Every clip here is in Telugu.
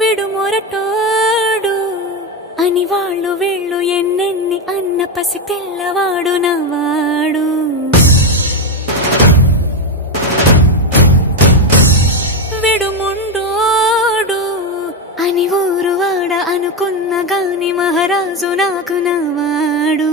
విడుమొరటోడు అని వాళ్ళు వీళ్ళు ఎన్నెన్ని అన్న పసి పిల్లవాడు నవ్వాడు. విడుముండోడు అని ఊరు వాడ అనుకున్న గాని మహారాజు నాకు నవ్వాడు.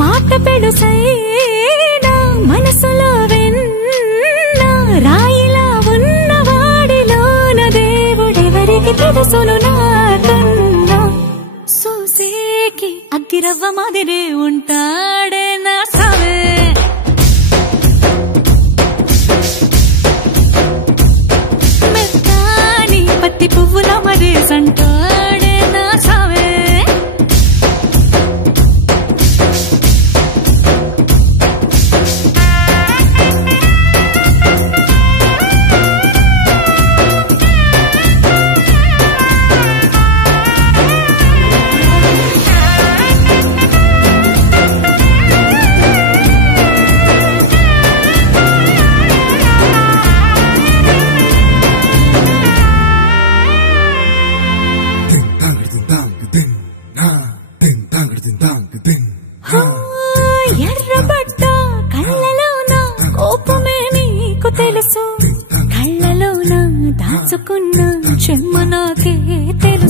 మాట పెడుసైనా మనసులో వెన్న రాయిలా ఉన్నవాడిలోన దేవుడెవరికి తెలుసును నాకన్నా. సూసేకి అగ్గిరవ్వ మాదిరే ఉంటాడే నా సావే. మెత్తాని పత్తి పువ్వుల మరేసంటాడే నా సావే. ఎర్రబడ్డ కళ్ళలోన కోపమే నీకు తెలుసు, కళ్ళలోన దాచుకున్న చెమ్మ నాకే తెలుసు.